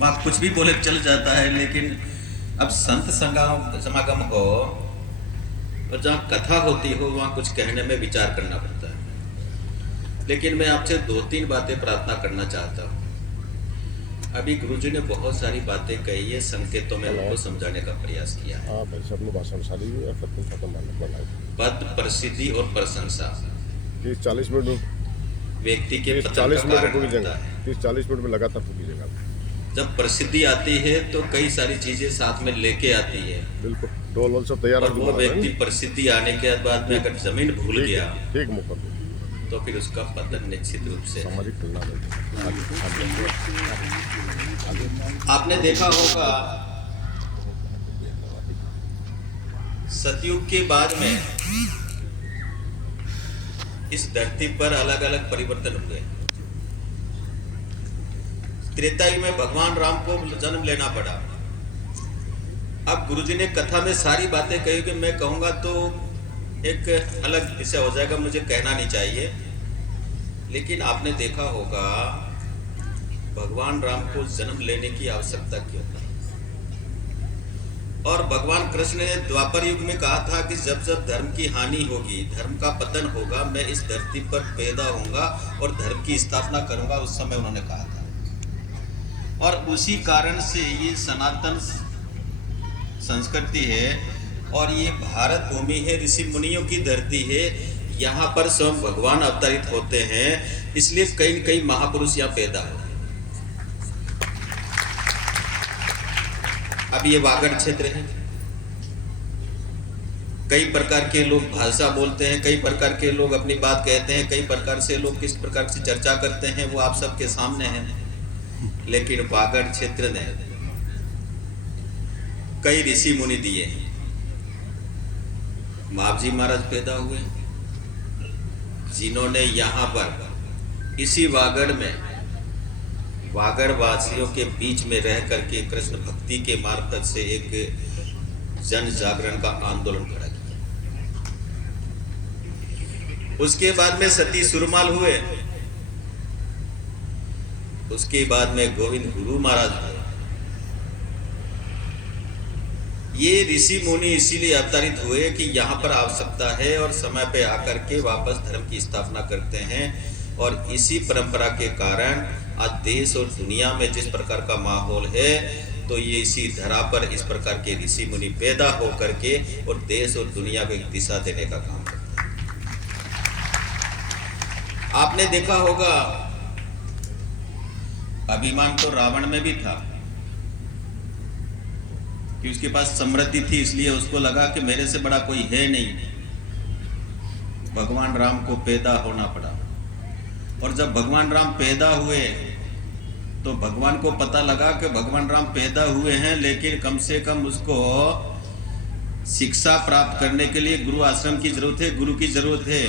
वहाँ कुछ भी बोले चल जाता है, लेकिन अब संत समागम हो और जहाँ कथा होती हो वहाँ कुछ कहने में विचार करना पड़ता है। लेकिन मैं आपसे 2-3 बातें प्रार्थना करना चाहता हूँ। अभी गुरुजी ने बहुत सारी बातें कही है, संकेतों में हमको समझाने का प्रयास किया है। पद, प्रसिद्धि और प्रशंसा 30-40 मिनट व्यक्ति के पतन का कारण बनता है। 30-40 मिनट में लगातार फूकीजिएगा। जब प्रसिद्धि आती है तो कई सारी चीजें साथ में लेके आती है। बिल्कुल, ढोल वोल सब तैयार और वो व्यक्ति प्रसिद्धि आने के बाद में अगर जमीन भूल गया ठीक मुकर तो फिर उसका पतन निश्चित रूप से है। आपने देखा होगा सतयुग के बाद में इस धरती पर अलग अलग परिवर्तन हुए। त्रेता युग में भगवान राम को जन्म लेना पड़ा। अब गुरुजी ने कथा में सारी बातें कही कि मैं कहूंगा तो एक अलग विषय हो जाएगा, मुझे कहना नहीं चाहिए। लेकिन आपने देखा होगा भगवान राम को जन्म लेने की आवश्यकता क्यों थी? और भगवान कृष्ण ने द्वापर युग में कहा था कि जब जब धर्म की हानि होगी, धर्म का पतन होगा, मैं इस धरती पर पैदा होऊंगा और धर्म की स्थापना करूंगा। उस समय उन्होंने कहा था। और उसी कारण से ये सनातन संस्कृति है और ये भारत भूमि है, ऋषि मुनियों की धरती है। यहाँ पर स्वयं भगवान अवतरित होते हैं, इसलिए कई कई महापुरुष यहाँ पैदा हुए। अब ये वागड़ क्षेत्र है, कई प्रकार के लोग भाषा बोलते हैं, कई प्रकार के लोग अपनी बात कहते हैं, कई प्रकार से लोग किस प्रकार से चर्चा करते हैं वो आप सबके सामने है। लेकिन वागड़ क्षेत्र ने कई ऋषि मुनि दिए। मावजी महाराज पैदा हुए जिन्होंने यहाँ पर इसी वागड़ में वागड़ वासियों के बीच में रह करके कृष्ण भक्ति के मार्ग से एक जन जागरण का आंदोलन खड़ा किया। उसके बाद में सती सुरमाल हुए, उसके बाद में गोविंद गुरु महाराज हुए। ये ऋषि मुनि इसीलिए अवतरित हुए कि यहाँ पर आवश्यकता है और समय पे आकर के वापस धर्म की स्थापना करते हैं। और इसी परंपरा के कारण आज देश और दुनिया में जिस प्रकार का माहौल है, तो ये इसी धरा पर इस प्रकार के ऋषि मुनि पैदा हो करके और देश और दुनिया को एक दिशा देने का काम करते हैं। आपने देखा होगा अभिमान तो रावण में भी था कि उसके पास समृद्धि थी, इसलिए उसको लगा कि मेरे से बड़ा कोई है नहीं। भगवान राम को पैदा होना पड़ा। और जब भगवान राम पैदा हुए तो भगवान को पता लगा कि भगवान राम पैदा हुए हैं, लेकिन कम से कम उसको शिक्षा प्राप्त करने के लिए गुरु आश्रम की जरूरत है, गुरु की जरूरत है।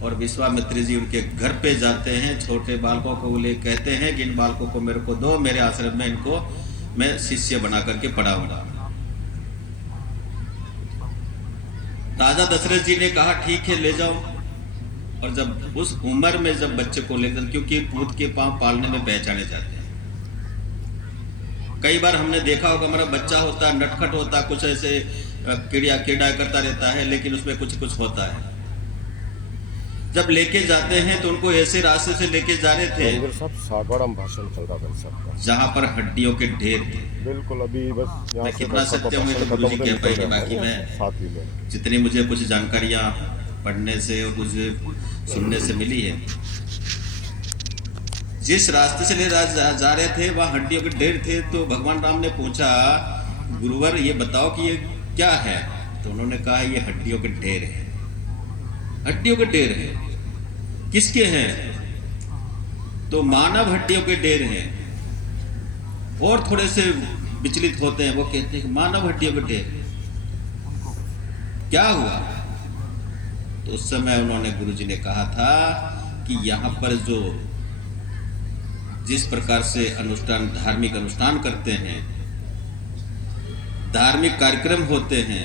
और विश्वामित्र जी उनके घर पे जाते हैं, छोटे बालकों को ले कहते हैं कि इन बालकों को मेरे को दो, मेरे आश्रम में इनको मैं शिष्य बना करके पढ़ाऊंगा। राजा दशरथ जी ने कहा ठीक है ले जाओ। और जब उस उम्र में जब बच्चे को लेकर, क्योंकि पूत के पांव पालने में पहचाने जाते हैं। कई बार हमने देखा होगा हमारा बच्चा होता है, नटखट होता है, कुछ ऐसे किड़िया करता रहता है, लेकिन उसमें कुछ कुछ होता है। जब लेके जाते हैं तो उनको ऐसे रास्ते से लेके जा रहे थे भाषण चल रहा था जहाँ पर हड्डियों के ढेर थे। बिल्कुल। अभी बस मैं कितना सत्य हूँ तो गुरु जी कह पाएंगे, बाकी मैं जितनी मुझे कुछ जानकारियाँ पढ़ने से और कुछ सुनने से मिली है, जिस रास्ते से ले जा रहे थे वहाँ हड्डियों के ढेर थे। तो भगवान राम ने पूछा गुरुवर ये बताओ कि ये क्या है? तो उन्होंने कहा ये हड्डियों के ढेर है। हड्डियों के ढेर है, किसके हैं? तो मानव हड्डियों के ढेर हैं। और थोड़े से विचलित होते हैं, वो कहते हैं मानव हड्डियों के ढेर। क्या हुआ? तो उस समय उन्होंने गुरुजी ने कहा था कि यहाँ पर जो जिस प्रकार से अनुष्ठान, धार्मिक अनुष्ठान करते हैं, धार्मिक कार्यक्रम होते हैं,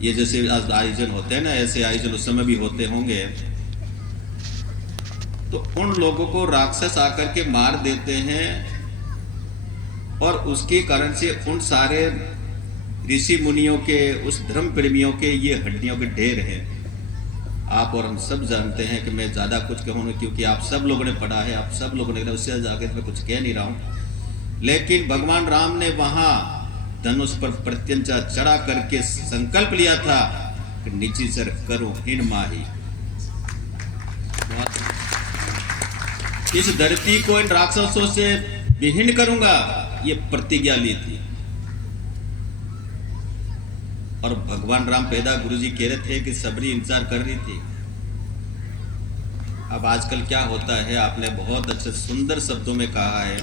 ये जैसे आयोजन होते हैं ना, ऐसे आयोजन उस समय भी होते होंगे। तो उन लोगों को राक्षस आकर के मार देते हैं और उसके कारण से उन सारे ऋषि मुनियों के, उस धर्म प्रेमियों के ये हड्डियों के ढेर हैं। आप और हम सब जानते हैं कि मैं ज़्यादा कुछ कहूँ क्योंकि आप सब लोगों ने पढ़ा है, आप सब लोगों ने, उससे आगे मैं कुछ कह नहीं रहा हूँ। लेकिन भगवान राम ने वहाँ धनुष पर प्रत्यंचा चढ़ा करके संकल्प लिया था कि नीचे सर करो हिन माही, इस धरती को इन राक्षसों से विहीन करूंगा, ये प्रतिज्ञा ली थी। और भगवान राम पैदा गुरुजी कह रहे थे कि सबरी इंतजार कर रही थी। अब आजकल क्या होता है, आपने बहुत अच्छे सुंदर शब्दों में कहा है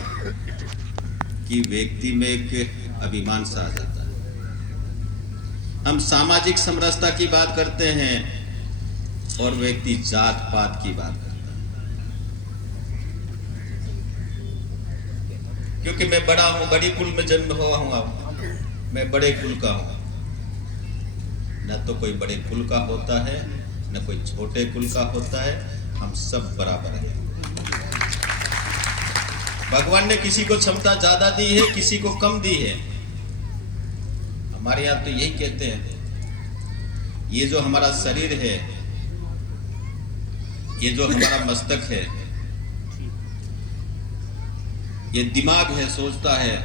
कि व्यक्ति में एक अभिमान सा आ जाता है। हम सामाजिक समरसता की बात करते हैं और व्यक्ति जात पात की बात करता है। क्योंकि मैं बड़ा हूं, बड़ी कुल में जन्म हुआ हूं, मैं बड़े कुल का हूं। न तो कोई बड़े कुल का होता है, न कोई छोटे कुल का होता है, हम सब बराबर हैं। भगवान ने किसी को क्षमता ज्यादा दी है, किसी को कम दी है। हमारे यहाँ तो यही कहते हैं, ये जो हमारा शरीर है, ये जो हमारा मस्तक है, ये दिमाग है, सोचता है,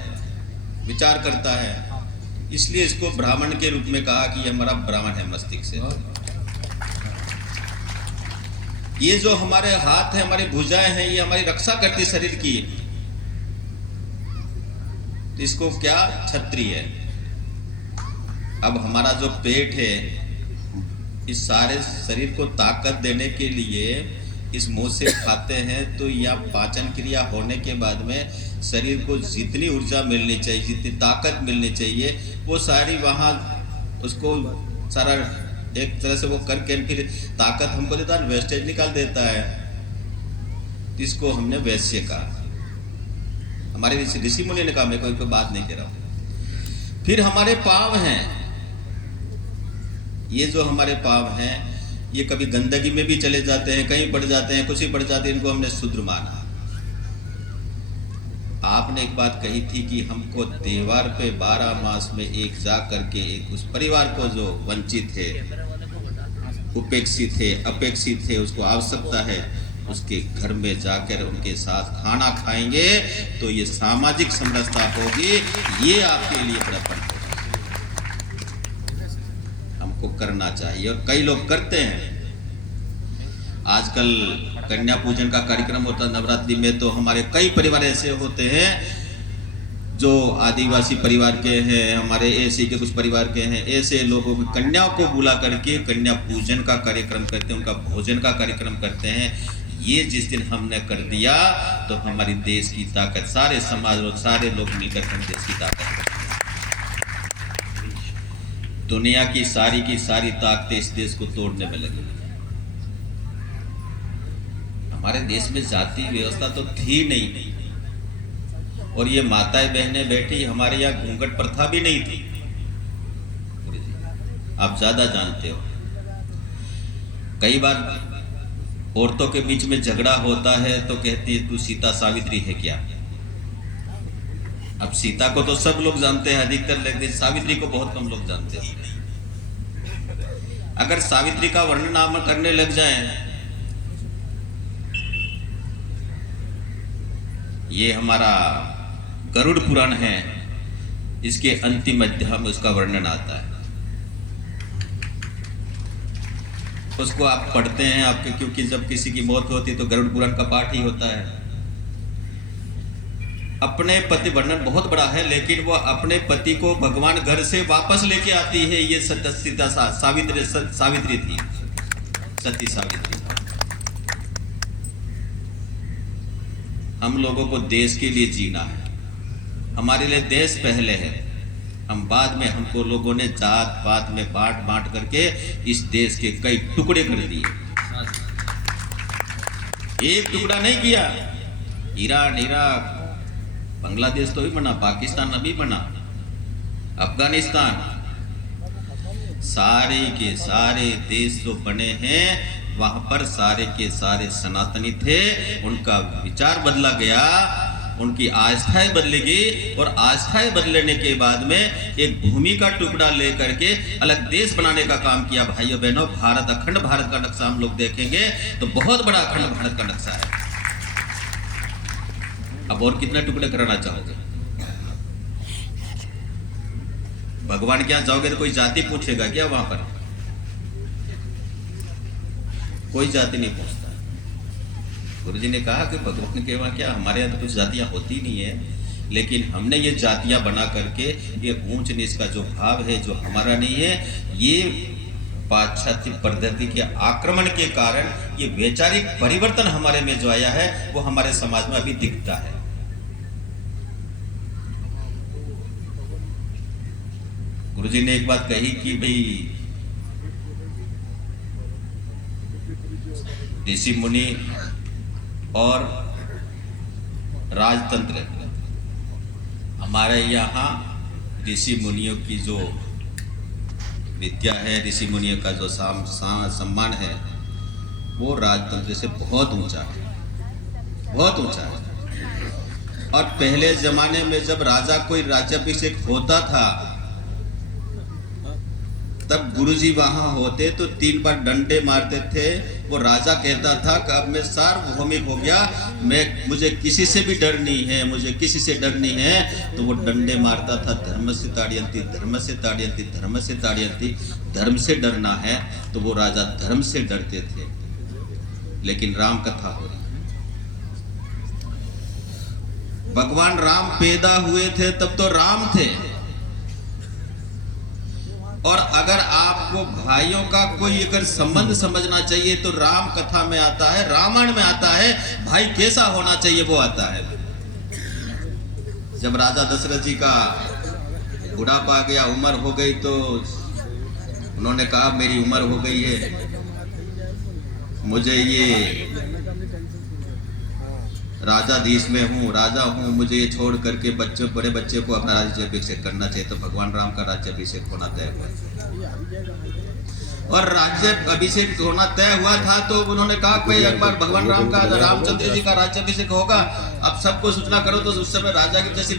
विचार करता है, इसलिए इसको ब्राह्मण के रूप में कहा कि ये हमारा ब्राह्मण है मस्तिष्क से। ये जो हमारे हाथ है, हमारी भुजाएं हैं, ये हमारी रक्षा करती शरीर की, तो इसको क्या छत्री है। अब हमारा जो पेट है, इस सारे शरीर को ताकत देने के लिए इस मुंह से खाते हैं, तो यह पाचन क्रिया होने के बाद में शरीर को जितनी ऊर्जा मिलनी चाहिए, जितनी ताकत मिलनी चाहिए, वो सारी वहाँ उसको सारा एक तरह से वो करके फिर ताकत हमको देता है, वेस्टेज निकाल देता है। इसको हमने वैश्य कहा, हमारे ऋषि मुनि ने कहा, मैं कोई बात नहीं कह रहा हूँ। फिर हमारे पाँव हैं, ये जो हमारे पाँव हैं, ये कभी गंदगी में भी चले जाते हैं, कहीं पड़ जाते हैं, कुछ ही पड़ जाते हैं, इनको हमने शूद्र माना। आपने एक बात कही थी कि हमको त्योहार पे 12 मास में एक जा करके एक उस परिवार को जो वंचित है, उपेक्षित है, अपेक्षित है, उसको आवश्यकता है, उसके घर में जाकर उनके साथ खाना खाएंगे तो ये सामाजिक समरसता होगी। ये आपके लिए बड़ा पड़ हमको करना चाहिए और कई लोग करते हैं। आजकल कन्या पूजन का कार्यक्रम होता है नवरात्रि में, तो हमारे कई परिवार ऐसे होते हैं जो आदिवासी परिवार के हैं, हमारे एसी के कुछ परिवार के हैं, ऐसे लोगों की कन्याओं को बुला करके कन्या पूजन का कार्यक्रम करते हैं, उनका भोजन का कार्यक्रम करते हैं। ये जिस दिन हमने कर दिया तो हमारी देश की ताकत, सारे समाज और सारे लोग मिलकर हम देश की ताकत, दुनिया की सारी ताकतें इस देश को तोड़ने में लगी। हमारे देश में जाति व्यवस्था तो थी नहीं, और ये माताएं बहनें बैठी, हमारे यहाँ घूंघट प्रथा भी नहीं थी, आप ज्यादा जानते हो। कई बार औरतों के बीच में झगड़ा होता है तो कहती है तू सीता सावित्री है क्या। अब सीता को तो सब लोग जानते हैं अधिकतर, लेकिन सावित्री को बहुत कम लोग जानते हैं। अगर सावित्री का वर्णन नाम करने लग जाएं, ये हमारा गरुड़ पुराण है, इसके अंतिम अध्याय में उसका वर्णन आता है। उसको आप पढ़ते हैं आपके, क्योंकि जब किसी की मौत होती है तो गरुड़ पुराण का पाठ ही होता है। अपने पति, वर्णन बहुत बड़ा है, लेकिन वो अपने पति को भगवान घर से वापस लेके आती है। ये सीता सावित्री थी, सती सावित्री। हम लोगों को देश के लिए जीना है, हमारे लिए देश पहले है, हम बाद में, हमको लोगों ने जात पात में बांट करके इस देश के कई टुकड़े कर दिए। एक टुकड़ा नहीं किया। ईरान, इराक, बांग्लादेश तो भी बना, पाकिस्तान अभी बना, अफगानिस्तान, सारे के सारे देश जो बने हैं वहां पर सारे के सारे सनातनी थे, उनका विचार बदला गया, उनकी आस्थाएं बदलेगी, और आस्थाएं बदलने के बाद में एक भूमि का टुकड़ा लेकर के अलग देश बनाने का काम किया। भाइयों बहनों, भारत, अखंड भारत का नक्शा हम लोग देखेंगे तो बहुत बड़ा अखंड भारत का नक्शा है। अब और कितने टुकड़े कराना चाहोगे? भगवान के यहां जाओगे तो कोई जाति पूछेगा क्या? वहां पर कोई जाति नहीं पूछता। गुरुजी ने कहा कि भगवान के वहां क्या, हमारे यहाँ तो कुछ जातियां होती नहीं है, लेकिन हमने ये जातियां बना करके ये ऊंच नीच का जो भाव है जो हमारा नहीं है, ये पाश्चात्य पद्धति के आक्रमण के कारण ये वैचारिक परिवर्तन हमारे में जो आया है वो हमारे समाज में अभी दिखता है। गुरुजी ने एक बात कही कि भाई ऋषि मुनि और राजतंत्र, हमारे यहाँ ऋषि मुनियों की जो विद्या है, ऋषि मुनियों का जो सम्मान है, वो राजतंत्र से बहुत ऊंचा है, बहुत ऊंचा है। और पहले जमाने में जब राजा कोई राज्याभिषेक होता था तब गुरुजी वहां होते तो 3 बार डंडे मारते थे। वो राजा कहता था कि अब मैं सार्वभौमिक हो गया, मुझे किसी से भी डर नहीं है, मुझे किसी से डर नहीं है। तो वो डंडे मारता था, धर्म से ताड़यंती, धर्म से ताड़यंती, धर्म से ताड़यंती। धर्म से डरना है तो वो राजा धर्म से डरते थे। लेकिन राम कथा हो रही, भगवान राम पैदा हुए थे तब तो राम थे। और अगर आपको भाइयों का कोई अगर संबंध समझना चाहिए तो राम कथा में आता है, रामायण में आता है, भाई कैसा होना चाहिए वो आता है। जब राजा दशरथ जी का बुढ़ापा आ गया, उम्र हो गई, तो उन्होंने कहा मेरी उम्र हो गई है, मुझे ये राजाधीश में हूँ, राजा हूँ, मुझे ये छोड़ करके बच्चे, बड़े बच्चे को अपना राज्याभिषेक करना चाहिए। तो भगवान राम का राज्याभिषेक होना तय हुआ, और राज्य अभिषेक होना तय हुआ था। तो उन्होंने कहा भाई एक बार भगवान राम का, रामचंद्र जी का राज्याभिषेक होगा, अब सबको सूचना करो। तो उस समय राजा की जैसी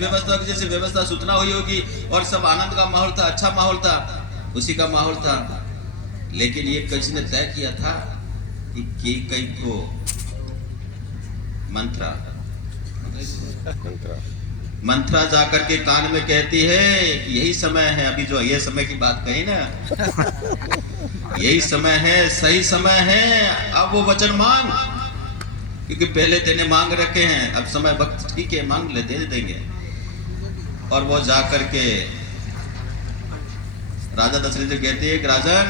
व्यवस्था सूचना हुई होगी, और सब आनंद का माहौल था, अच्छा माहौल था, उसी का माहौल था। लेकिन ये किसी ने तय किया था कि कई को मंत्रा जाकर के कान में कहती है यही समय है, अभी जो ये समय की बात कही ना, यही समय है, सही समय है, अब वो वचन मांग, क्योंकि पहले तेने मांग रखे हैं, अब समय वक्त ठीक है, मांग ले, दे देंगे। और वो जाकर के राजा दशरथ जी कहती है कि राजन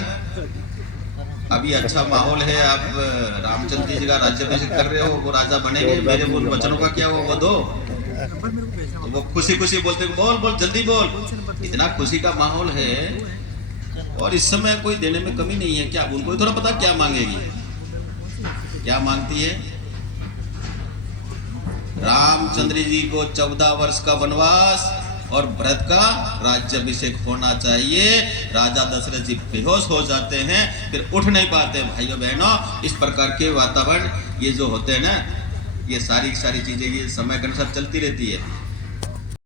अभी अच्छा माहौल है, आप रामचंद्र जी का राज्याभिषेक कर रहे हो, वो राजा बनेंगे, मेरे उन वचनों का क्या वो दो। तो वो खुशी खुशी बोलते बोल बोल जल्दी बोल। इतना खुशी का माहौल है और इस समय कोई देने में कमी नहीं है। क्या उनको थोड़ा पता क्या मांगेगी, क्या मांगती है? रामचंद्र जी को 14 वर्ष का वनवास और भरत का राज्याभिषेक होना चाहिए। राजा दशरथ जी बेहोश हो जाते हैं, फिर उठ नहीं पाते। भाइयों बहनों, इस प्रकार के वातावरण ये जो होते हैं ना, ये सारी चीजें ये समय के अनुसार चलती रहती है।